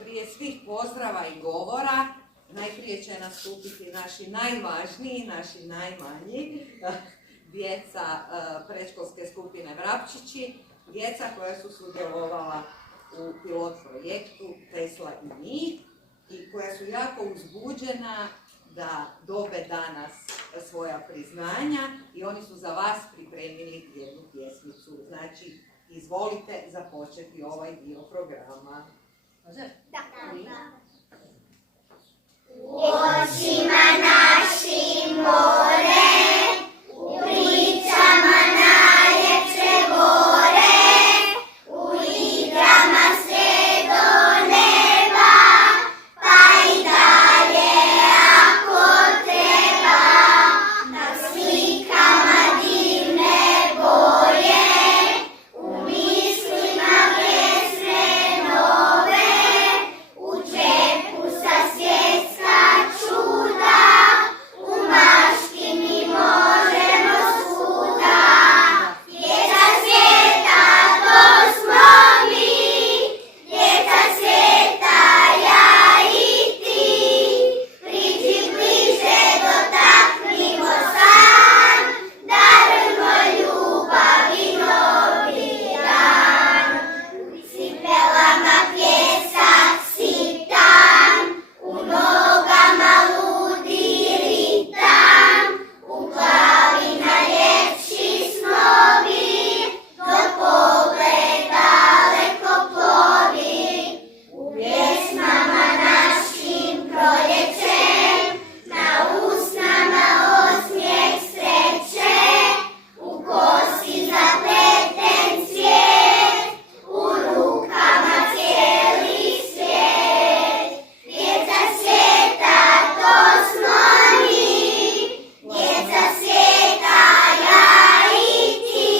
prije svih pozdrava i govora, najprije će nastupiti naši najvažniji, naši najmanji, djeca predškolske skupine Vrapčići, djeca koja su sudjelovala u pilot projektu Tesla i mi i koja su jako uzbuđena da dobe danas svoja priznanja i oni su za vas pripremili jednu pjesmicu. Znači, izvolite započeti ovaj dio programa. Može? Da. U očima našim more, u pričama najljepše gore, u igrama sve do neba, pa i dalje ako treba, na slikama divne boje, u mislima pjesme nove, u džepu sa svjetska čuda, u mašti mi možemo svuda. Djeca svijeta, to smo mi, djeca svijeta, ja i ti. Priđi bliže, dotaknimo san, darujmo ljubav i novi dan. U cipelama pjesak sitan, u nogama ludi ritam, u glavi najljepši snovi, do pogleda daleko plovi. U pjesmama našim proljećem, na usnama osmijeh sreće, u kosi zapleten cvijet, u rukama cijeli svijet. Djeca svijeta, to smo mi, djeca svijeta, ja i ti.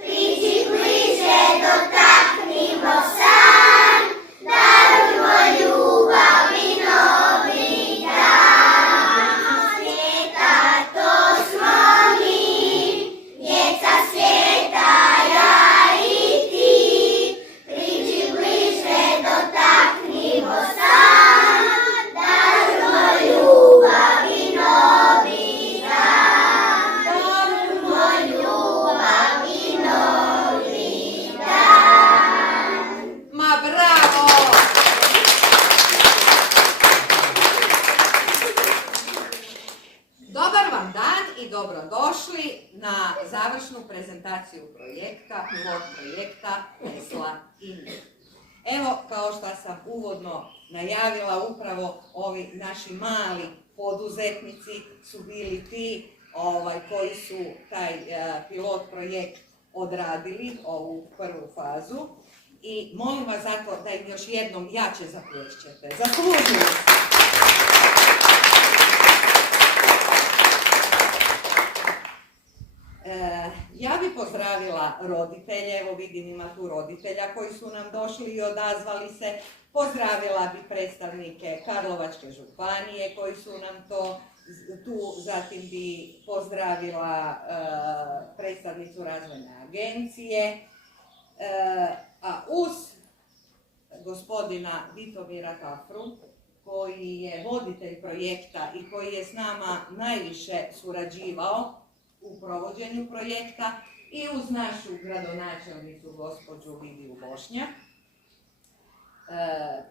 Priđi bliže, dotaknimo san, darujmo ljubav i novi dan. Svijeta, to smo mi, djeca svijeta, ja i ti. Priđi bliže, dotaknimo san, darujmo ljubav i novi dan. Darujmo ljubav i novi dan. Ma bravo! Dobar vam dan i dobrodošli na završnu prezentaciju projekta, pilot projekta Tesla i mi. Evo, kao što sam uvodno najavila, upravo ovi naši mali poduzetnici su bili ti koji su taj pilot projekt odradili, ovu prvu fazu. I molim vas zato da im još jednom jače zaplješćete. Zaslužili ste. Ja bi pozdravila roditelje, evo vidim ima tu roditelja koji su nam došli i odazvali se. Pozdravila bi predstavnike Karlovačke županije koji su nam tu, zatim bi pozdravila predstavnicu razvojne agencije, a uz gospodina Vitomira Kafru, koji je voditelj projekta i koji je s nama najviše surađivao u provođenju projekta, i uz našu gradonačelnicu gospođu Lidiju Bošnjak.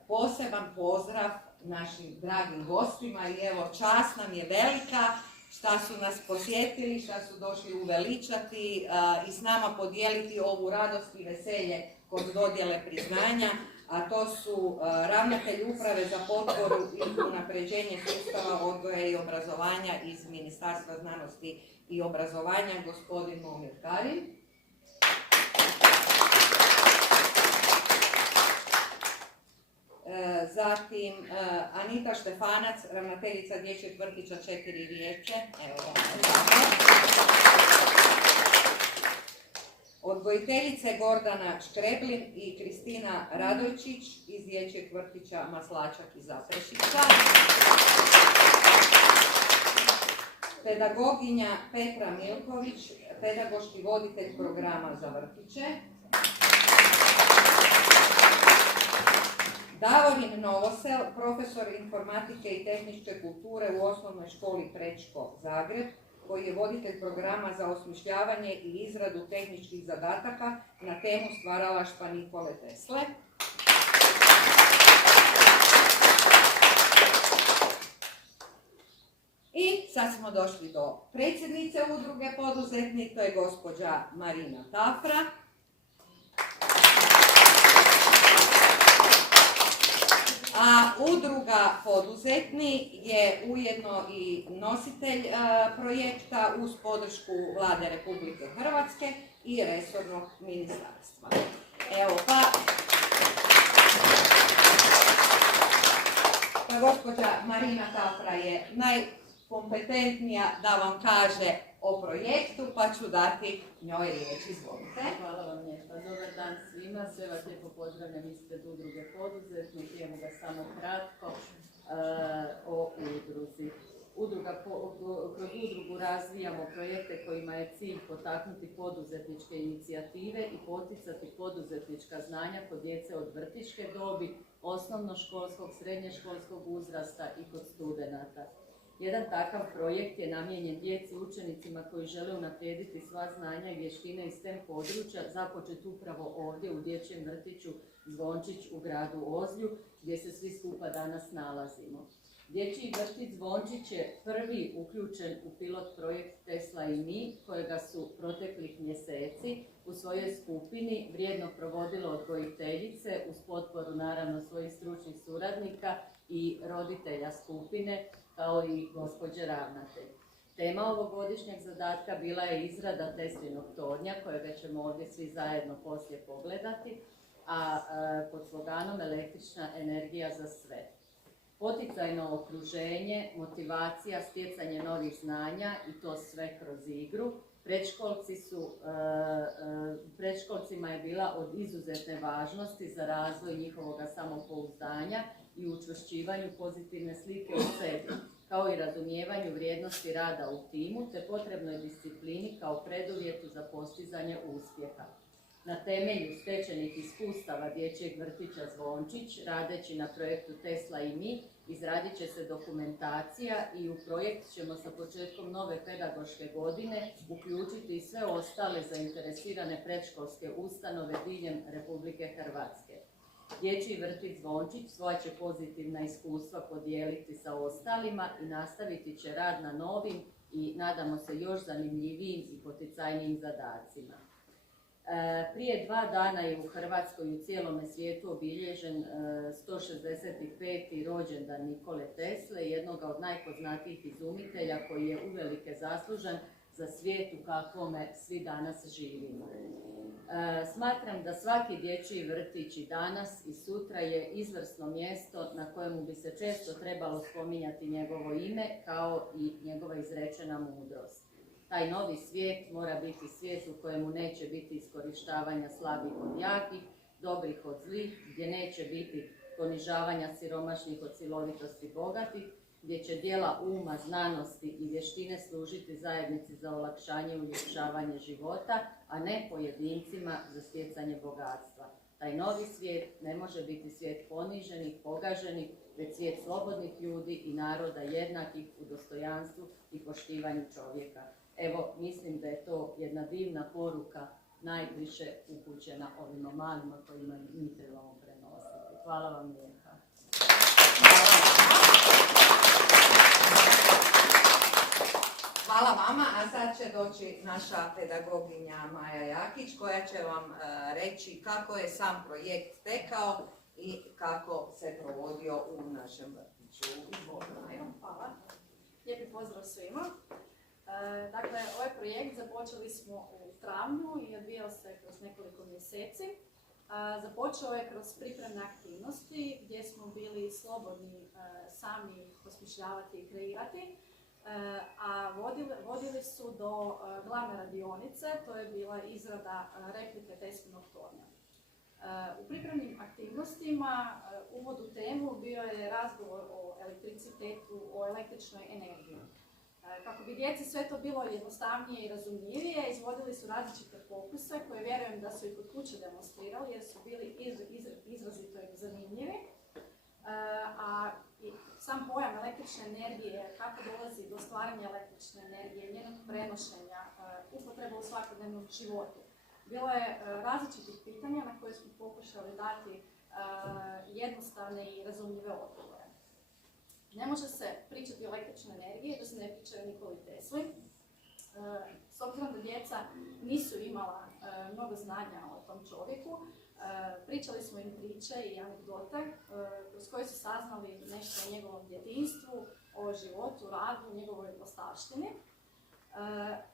Poseban pozdrav našim dragim gostima i evo čast nam je velika šta su nas posjetili, šta su došli uveličati i s nama podijeliti ovu radost i veselje kod dodjele priznanja, a to su ravnatelj uprave za potporu i unapređenje sustava odgoja i obrazovanja iz Ministarstva znanosti i obrazovanja, gospodin Momir Karin. Zatim Anita Štefanac, ravnateljica dječjeg vrtića 4 Rijeke. Odgojiteljice Gordana Škreblin i Kristina Radojčić iz dječjeg vrtića Maslačak iz Zaprešića. Pedagoginja Petra Milković, pedagoški voditelj programa za vrtiće. Davorin Novosel, profesor informatike i tehničke kulture u osnovnoj školi Prečko Zagreb, koji je voditelj programa za osmišljavanje i izradu tehničkih zadataka na temu stvaralaštva Nikole Tesle. I sad smo došli do predsjednice udruge Poduzetni, to je gospođa Marina Tafra. A udruga Poduzetni je ujedno i nositelj projekta uz podršku Vlade Republike Hrvatske i resornog ministarstva. Evo pa gospođa Marina Tafra je najkompetentnija da vam kaže o projektu, pa ću dati njoj riječ. Izvolite. Hvala vam lijepa. Dobar dan svima. Sve vas lijepo pozdravljam ispred udruge Poduzetnik. Evo ga samo kratko o udruzi. Kroz udrugu razvijamo projekte kojima je cilj potaknuti poduzetničke inicijative i poticati poduzetnička znanja kod djece od vrtićke dobi, osnovnoškolskog, srednješkolskog uzrasta i kod studenata. Jedan takav projekt je namijenjen djeci i učenicima koji žele unaprijediti sva znanja i vještine iz STEM područja, započet upravo ovdje u dječjem vrtiću Zvončić u gradu Ozlju, gdje se svi skupa danas nalazimo. Dječji vrtić Zvončić je prvi uključen u pilot projekt Tesla i mi, kojega su proteklih mjeseci u svojoj skupini vrijedno provodile odgojiteljice uz potporu naravno svojih stručnih suradnika i roditelja skupine, kao i gospođe ravnatelj. Tema ovogodišnjeg zadatka bila je izrada Teslinog tornja, kojega ćemo ovdje svi zajedno poslije pogledati, a pod sloganom Električna energija za sve. Poticajno okruženje, motivacija, stjecanje novih znanja i to sve kroz igru. Predškolcima je bila od izuzetne važnosti za razvoj njihovog samopouzdanja i učvršćivanju pozitivne slike u sebi, kao i razumijevanju vrijednosti rada u timu te potrebnoj disciplini kao preduvjetu za postizanje uspjeha. Na temelju stečenih iskustava dječjeg vrtića Zvončić, radeći na projektu Tesla i mi, izradit će se dokumentacija i u projekt ćemo sa početkom nove pedagoške godine uključiti i sve ostale zainteresirane predškolske ustanove diljem Republike Hrvatske. Dječji vrtić Zvončić svoja će pozitivna iskustva podijeliti sa ostalima i nastaviti će rad na novim i nadamo se još zanimljivijim i poticajnijim zadacima. Prije 2 dana je u Hrvatskoj i u cijelome svijetu obilježen 165. rođendan Nikole Tesle, jednoga od najpoznatijih izumitelja koji je uvelike zaslužan za svijet u kakvome svi danas živimo. Smatram da svaki dječji vrtić i danas i sutra je izvrsno mjesto na kojemu bi se često trebalo spominjati njegovo ime kao i njegova izrečena mudrost. Taj novi svijet mora biti svijet u kojemu neće biti iskorištavanja slabih od jakih, dobrih od zlih, gdje neće biti ponižavanja siromašnih od silovitosti bogatih, gdje će djela uma, znanosti i vještine služiti zajednici za olakšanje i uljepšavanje života, a ne pojedincima za stjecanje bogatstva. Taj novi svijet ne može biti svijet poniženih, pogaženih, već svijet slobodnih ljudi i naroda jednakih u dostojanstvu i poštivanju čovjeka. Evo, mislim da je to jedna divna poruka, najviše upućena ovima malima kojima mi trebamo prenositi. Hvala vam lijepa. Hvala vama, a sad će doći naša pedagoginja Maja Jakić koja će vam reći kako je sam projekt tekao i kako se provodio u našem vrtiću. Izvolite. Hvala. Lijepi pozdrav svima. Dakle, ovaj projekt započeli smo u travnju i odvijao se kroz nekoliko mjeseci. Započeo je kroz pripremne aktivnosti gdje smo bili slobodni sami osmišljavati i kreirati, a vodili su do glavne radionice, to je bila izrada replike Teslinog tornja. U pripremnim aktivnostima uvod u temu bio je razgovor o elektricitetu, o električnoj energiji. Kako bi djeci sve to bilo jednostavnije i razumljivije, izvodili su različite fokuse koje vjerujem da su i kod kuće demonstrirali jer su bili izrazito zanimljivi. sam pojam električne energije, kako dolazi do stvaranja električne energije, njenog prenošenja, upotreba u svakodnevnom životu. Bilo je različitih pitanja na koje smo pokušali dati jednostavne i razumljive odgovore. Ne može se pričati o električnoj energiji da se ne priča o Nikoli Tesli. S obzirom da djeca nisu imala mnogo znanja o tom čovjeku, pričali smo im priče i anegdote kroz koje su saznali nešto o njegovom djetinjstvu, o životu, radu, njegovoj ostavštini.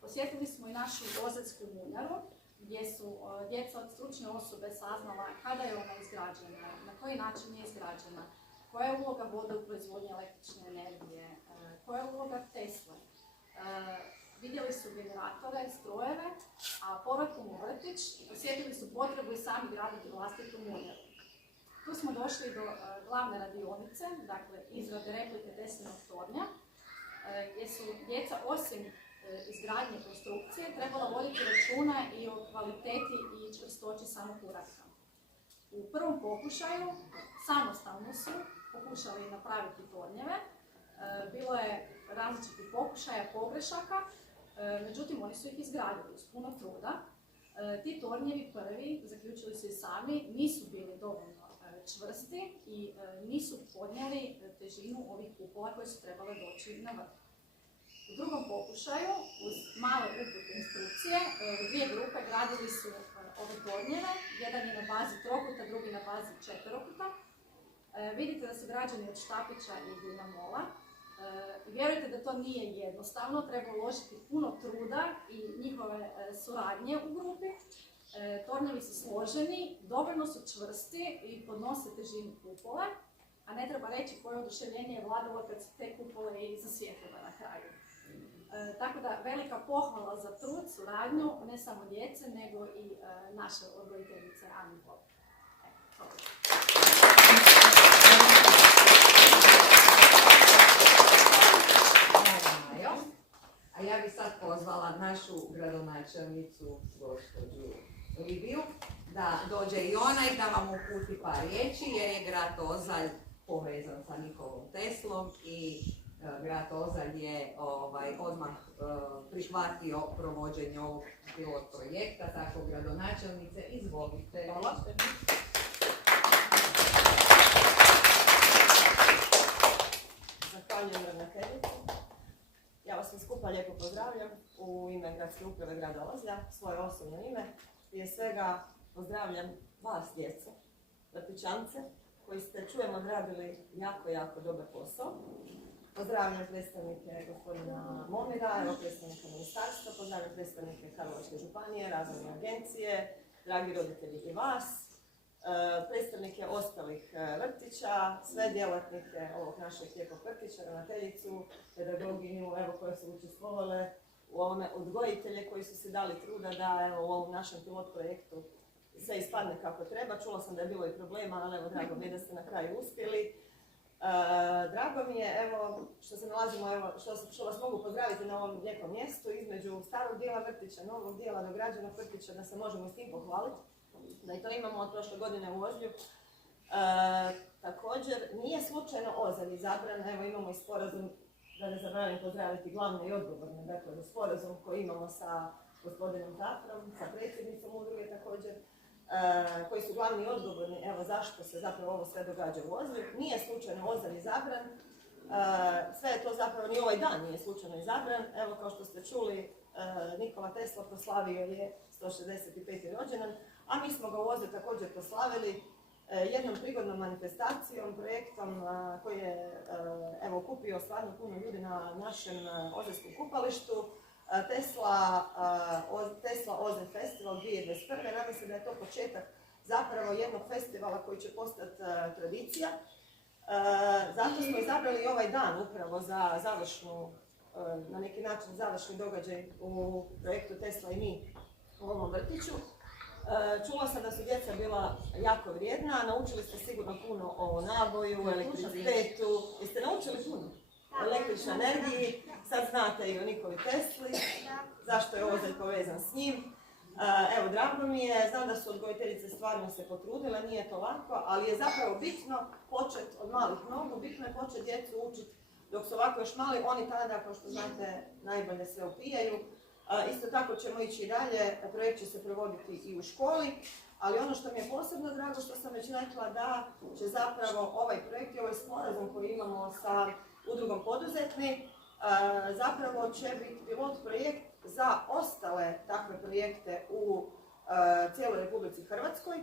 Posjetili smo i našu Ozaljsku munjaru, gdje su djeca od stručne osobe saznala kada je ona izgrađena, na koji način je izgrađena, koja je uloga vode u proizvodnji električne energije, koja je uloga Tesle. Vidjeli su generatore, strojeve, a povratkom u vrtić osjetili su potrebu i sami graditi vlastitu munjaru. Tu smo došli do glavne radionice, dakle izrade replike Teslinog tornja, gdje su djeca osim izgradnje konstrukcije trebala voditi računa i o kvaliteti i čvrstoći samog uratka. U prvom pokušaju samostalno su pokušali napraviti tornjeve. Bilo je različitih pokušaja, pogrešaka, međutim oni su ih izgradili s puno truda. Ti tornjevi prvi, zaključili su i sami, nisu bili dovoljno čvrsti i nisu podnijeli težinu ovih kupola koje su trebale doći na vrh. U drugom pokušaju, uz male upute instrukcije, u dvije grupe gradili su ove tornjeve. Jedan je na bazi trokuta, drugi na bazi četverokuta. Vidite da su građeni od štapića i dinamola. Vjerujte da to nije jednostavno, treba uložiti puno truda i njihove suradnje u grupi. Tornjevi su složeni, dovoljno su čvrsti i podnose težinu kupole, a ne treba reći koje oduševljenje je vladalo kad su te kupole i zasvijetlile na kraju. Tako da velika pohvala za trud, suradnju, ne samo djece, nego i naše odgojiteljice Ani i Bob. A ja bih sad pozvala našu gradonačelnicu, gospođu Lidiju, da dođe i ona i da vam uputi par riječi, jer je grad Ozalj povezan sa Nikolom Teslom i grad Ozalj je odmah prihvatio provođenje ovog pilot projekta, tako gradonačelnice, izvolite. Hvala. Zahvaljujem ravnateljici. Ja vas sve skupa lijepo pozdravljam u ime Gradske uprave grada Ozlja, svoje osobno ime. Prije svega pozdravljam vas, djeco, vrtićance, koji ste, čujem, odradili jako dobar posao. Pozdravljam predstavnike gospodina Momira, evo predstavnika ministarstva, pozdravljam predstavnike Karlovačke županije, razvojne agencije, dragi roditelji i vas, predstavnike ostalih vrtića, sve djelatnike ovog našeg lijepog vrtića, ravnateljicu, pedagogiju, evo, koje su učestvovale u ovome, odgojitelje koji su si dali truda da evo, u ovom našem pilot projektu sve ispadne kako treba. Čula sam da je bilo i problema, ali evo, drago mi je da ste na kraju uspjeli. Drago mi je, evo, što se nalazimo, evo, što vas mogu pozdraviti na ovom lijepom mjestu, između starog dijela vrtića, novog dijela, dograđenog vrtića, da se možemo s tim pohvaliti, da i to imamo od prošle godine u Ozlju. Također, nije slučajno Ozalj izabran, evo imamo i sporazum, da ne zaboravim pozdraviti glavne i odgovorne, dakle, sporazum koji imamo sa gospodinom Zafrom, sa predsjednicom udruge također, koji su glavni i odgovorni, evo zašto se zapravo ovo sve događa u Ozlju. Nije slučajno Ozalj izabran, sve je to zapravo, ni ovaj dan nije slučajno izabran. Evo, kao što ste čuli, Nikola Tesla proslavio je 165. rođendan, a mi smo ga u Ozlju također proslavili jednom prigodnom manifestacijom, projektom koji je evo, okupio stvarno puno ljudi na našem Ozaljskom kupalištu. Tesla Ozalj Festival 2021. Nadam se da je to početak zapravo jednog festivala koji će postati tradicija. Zato smo izabrali i ovaj dan upravo za završnu, na neki način završni događaj u projektu Tesla i mi u ovom vrtiću. Čula sam da su djeca bila jako vrijedna, naučili ste sigurno puno o naboju, elektricitetu. Jeste naučili puno? O električnoj energiji, sad znate i o Nikoli Tesli, zašto je Ozalj povezan s njim. Evo, drago mi je, znam da su odgojiteljice stvarno se potrudile, nije to lako, ali je zapravo bitno početi od malih nogu, bitno je početi djecu učiti dok su ovako još mali, oni tada, kao što znate, najbolje sve opijaju. Isto tako ćemo ići i dalje, projekt će se provoditi i u školi, ali ono što mi je posebno drago, što sam već rekla, da će zapravo ovaj projekt i ovaj sporazum koji imamo sa udrugom Poduzetni, zapravo će biti pilot projekt za ostale takve projekte u cijeloj Republici Hrvatskoj.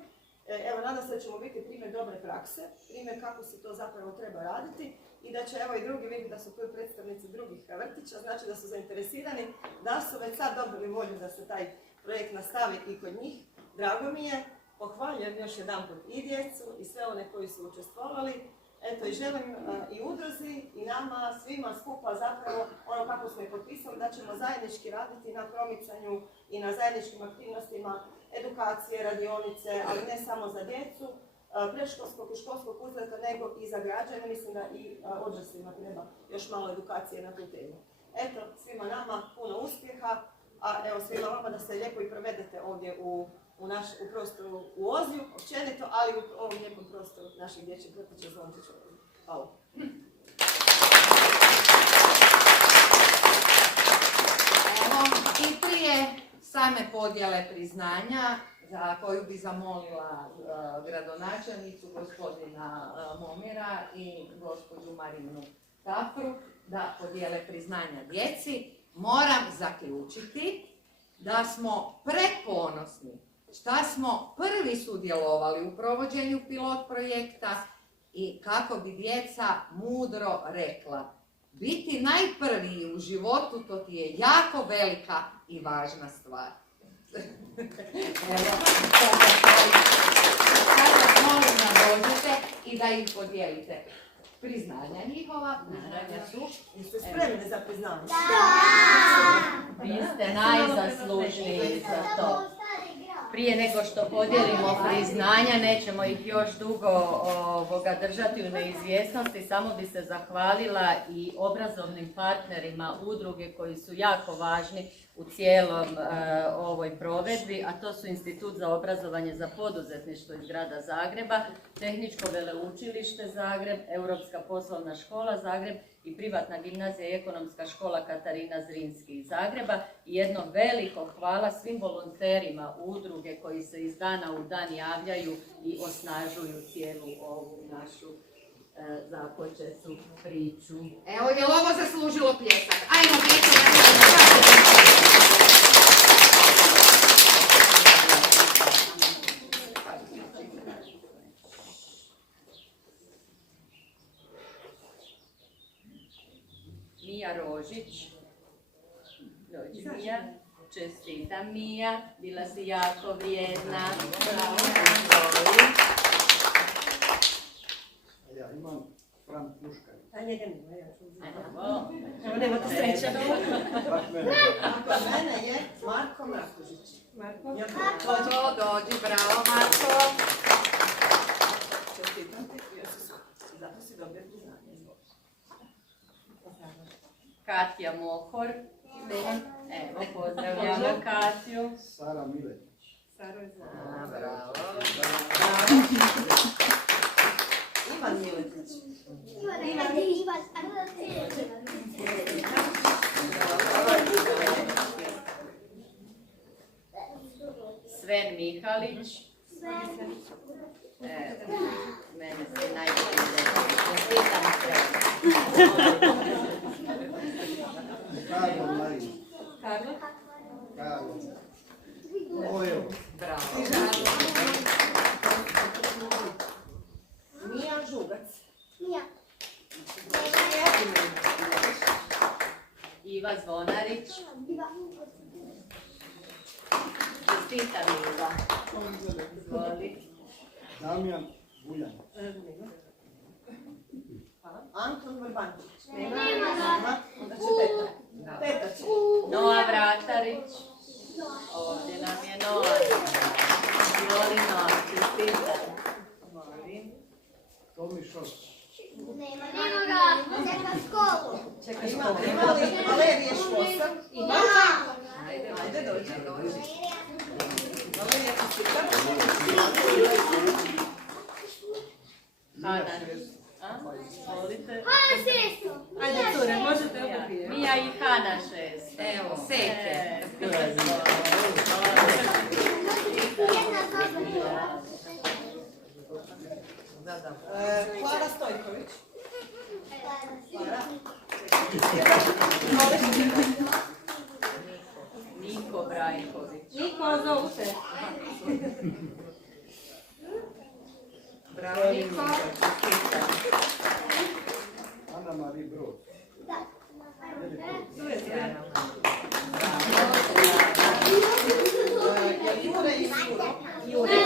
Evo, nadam se da ćemo biti primjer dobre prakse, primjer kako se to zapravo treba raditi i da će evo i drugi vidjeti da su tu predstavnici drugih vrtića, znači da su zainteresirani, da su već sad dobili volju da se taj projekt nastavi i kod njih. Drago mi je, pohvaljujem još jedanput i djecu i sve one koji su učestvovali. Eto, i želim i udruzi i nama svima skupa zapravo ono kako smo i potpisali da ćemo zajednički raditi na promicanju i na zajedničkim aktivnostima edukacije, radionice, ali ne samo za djecu, predškolskog i školskog uzrasta, nego i za građane. Mislim da i odraslima treba još malo edukacije na tu temu. Eto, svima nama puno uspjeha, a evo svima vama da se lijepo i provedete ovdje u prostoru u Ozlju, općenito, ali u ovom lijepom prostoru naših dječjih vrtića Zvončić Ozlju. Hvala. Evo, i prije same podjele priznanja, za koju bi zamolila gradonačelnicu gospodina Momira i gospođu Marinu Tafru da podijele priznanja djeci, moram zaključiti da smo preponosni šta smo prvi sudjelovali u provođenju pilot projekta i kako bi djeca mudro rekla, biti najprviji u životu to ti je jako velika i važna stvar. Evo, sada molim da dođete i da im podijelite priznanja njihova. Priznanja su. Jeste spremni za priznanje? Vi ste najzaslužniji za to. Prije nego što podijelimo priznanja, nećemo ih još dugo držati u neizvjesnosti, samo bi se zahvalila i obrazovnim partnerima udruge koji su jako važni u cijelom ovoj provedbi, a to su Institut za obrazovanje za poduzetništvo iz grada Zagreba, Tehničko veleučilište Zagreb, Europska poslovna škola Zagreb i privatna gimnazija i ekonomska škola Katarina Zrinski iz Zagreba. I jedno veliko hvala svim volonterima udruge koji se iz dana u dan javljaju i osnažuju cijelu ovu našu započetu priču. Evo, je li ovo zaslužilo pljesak? Ajmo, Mija Rožić. Dođi Mija. Čestitam Mija, bila si jako vrijedna. Ja imam Fran Puškar. A njega nema, ja ću uzeti. Evo, nemate sreće. Kod mene je Marko Mrakožić. Marko? Dođi, bravo Marko. Čestitam ti, zato si dobio priznanje. Katja Mohor. Evo, pozdravljamo Katju. Sara Miletić. Bravo. Ivan Miletić. Sven Mihalić. Mene se najbolje čestitam Sven. Karlo Marija. Karlo? Karlo. Ojo. Bravo. Mija Žugac. Iva Zvonarić. Čestitam Iva. Izvoli. Damjan Buljan. Anton Vrbančić. Nema. Onda će Petar. Petar će. Noa Vratarić. Ovdje nam je Noa. Izvoli Noa, čestitam. Molim. Tomi Šoš. Nema ga. Čeka školu. Čekaj, ima li Valerije Škosa? Ajde, dođi. Dobro, lijepo slika. Ana. A? Volite? Hvala sestro. Ajde, cure, možete opet vidjeti. Mija i Hana 6. Evo, seke. Klara Stojković. Klara. Niko Brajković. Niko, zovu te. Bravo, Niko. Ana Marija Brod. Tu je sjajno. Jure i Jure.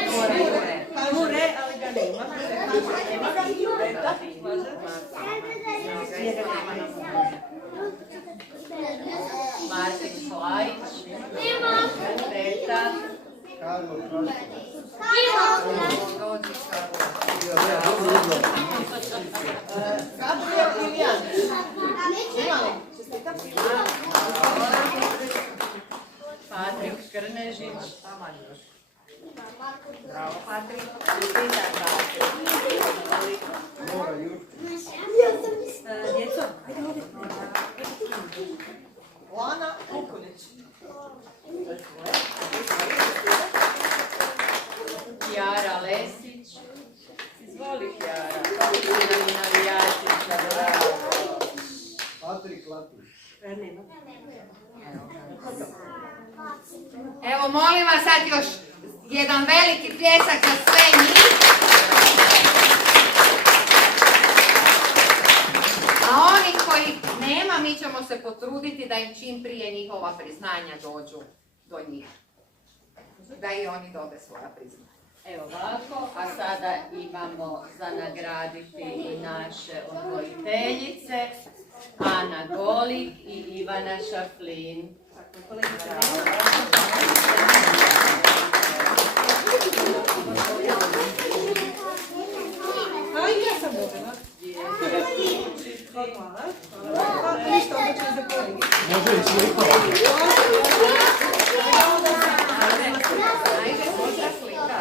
Jure, ali ga nema. Nema ga. Beta, može. Njega nema na mogu. Martin Klajić. Beta. Karlo Krašković. Dođi, Karlo. Gabriel Ilijan. Imamo. Čestitam. Patrik Krnežić. Bravo, Patrik. Nora Jurković. Djeco, ajde ovdje. Lana Kukunić. Jara Lesić. Izvoli Jara. Navijačića, bravo. Patrik Latić. Nema. Evo, molim vas sad još jedan veliki pljesak za sve njih. A oni koji nema, mi ćemo se potruditi da im čim prije njihova priznanja dođu do njih. Da i oni dobe svoja priznanja. Evo ovako, a sada imamo za nagraditi i naše odgojiteljice, Ana Golik i Ivana Šaflin. A i ja sam dobila. Hvala. Ništa, onda ću zaporaviti. Može i slika. Ajde, možda slika.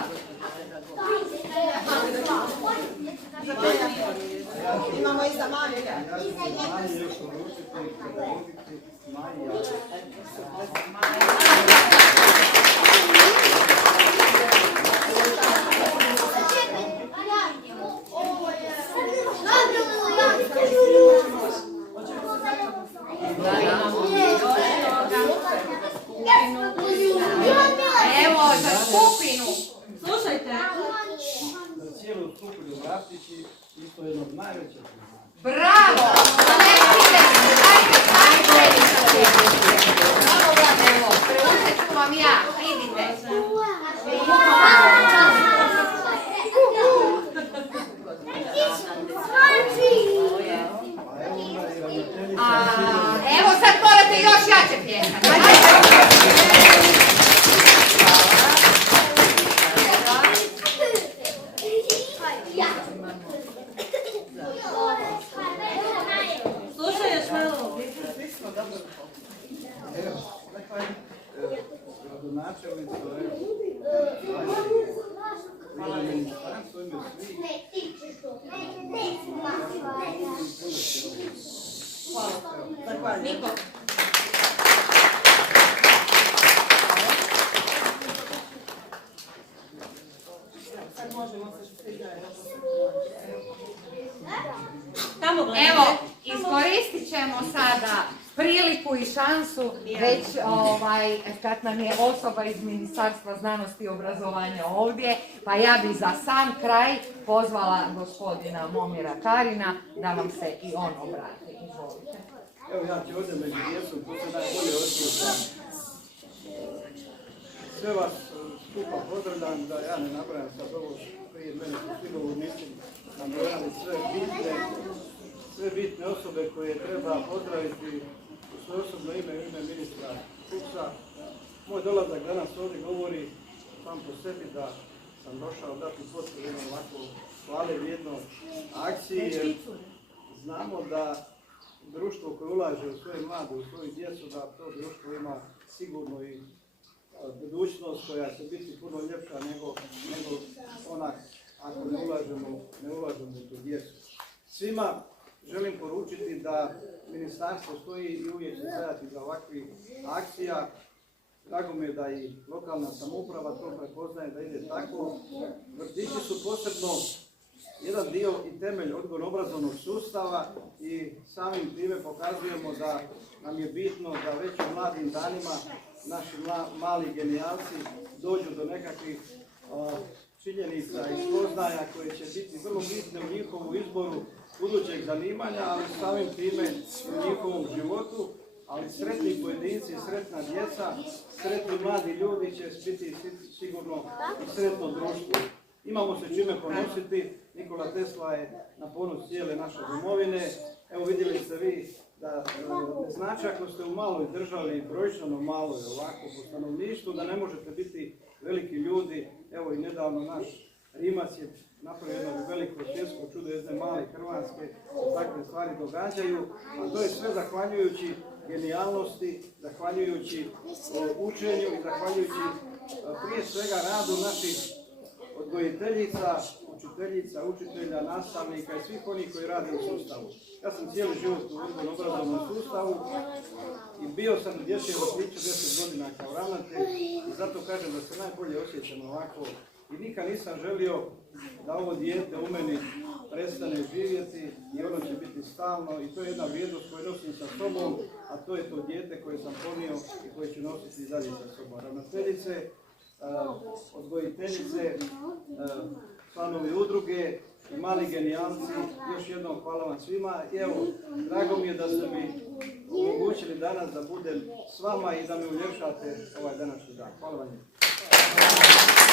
Imamo i za Marija. Ja ću se manje još uručiti i prevoditi Marija. Evo, za skupinu. Slušajte. Za cijelu skupinu Vrapčići, isto jedno od najvećih priznanja. Bravo! Bravo, bravo, evo, preuzet ću vam ja, idite. Evo sad morate još jače pljeskati. Slušaj još malo. Gradonačelnica, ministarstvo ime svih. Zahvaljujem. Niko. Sad možemo se svi zajedno. Evo, iskoristit ćemo sada priliku i šansu već kad nam je osoba iz Ministarstva znanosti i obrazovanja ovdje, pa ja bi za sam kraj pozvala gospodina Momira Karina da vam se i on obrati. Izvolite. Evo ja ću ovdje među djecom, to se najbolje osjećam. Sve vas skupa pozdravljam, da ja ne nabrajam sad ovo prije mene su svi govornici nabrojali sve bitne osobe koje treba pozdraviti u svoje osobno ime i ime ministra Fuchsa. Moj dolazak danas ovdje govori sam po sebi da sam došao dati potporu jednom ovako hvale vrijednoj akciji, jer znamo da društvo koje ulaže u svoje mlade, u svoju djecu, da to društvo ima sigurno i budućnost koja će biti puno ljepša nego ona ako ne ulažemo u tu djecu. Svima želim poručiti da ministarstvo stoji i uvijek će stajati za ovakvih akcija. Drago mi je da i lokalna samouprava to prepoznaje da ide tako. Vrtići su posebno jedan dio i temelj odgojno-obrazovnog sustava i samim time pokazujemo da nam je bitno da već u mladim danima naši mali genijalci dođu do nekakvih činjenica i spoznaja koje će biti vrlo bitne u njihovu izboru budućeg zanimanja, ali samim time u njihovom životu. Ali sretni pojedinci, sretna djeca, sretni mladi ljudi će biti sigurno i sretno društvo. Imamo se čime ponositi. Nikola Tesla je na ponos cijele naše domovine. Evo vidjeli ste vi da ne znači ako ste u maloj državi, brojčano maloj ovako po stanovništvu, da ne možete biti veliki ljudi. Evo i nedavno naš Rimac je napravio jedno veliko svjetsko čudo jedne male Hrvatske, takve stvari događaju, a to je sve zahvaljujući genijalnosti, zahvaljujući učenju i zahvaljujući prije svega radu naših odgojiteljica, učiteljica, učitelja, nastavnika i svih onih koji rade u sustavu. Ja sam cijeli život u odgojno-obrazovnom sustavu i bio sam u dječjem vrtiću 10 godina kao ravnatelj i zato kažem da se najbolje osjećam ovako i nikad nisam želio da ovo dijete u meni prestane živjeti i ono će biti stalno i to je jedna vrijednost koju nosim sa sobom, a to je to dijete koje sam ponio i koje ću nositi i dalje sa sobom. Ravnateljice, odgojiteljice, članovi udruge i mali genijalci, još jednom hvala vam svima i evo, drago mi je da ste mi omogućili danas da budem s vama i da me uljepšate ovaj današnji dan. Hvala vam lijepo.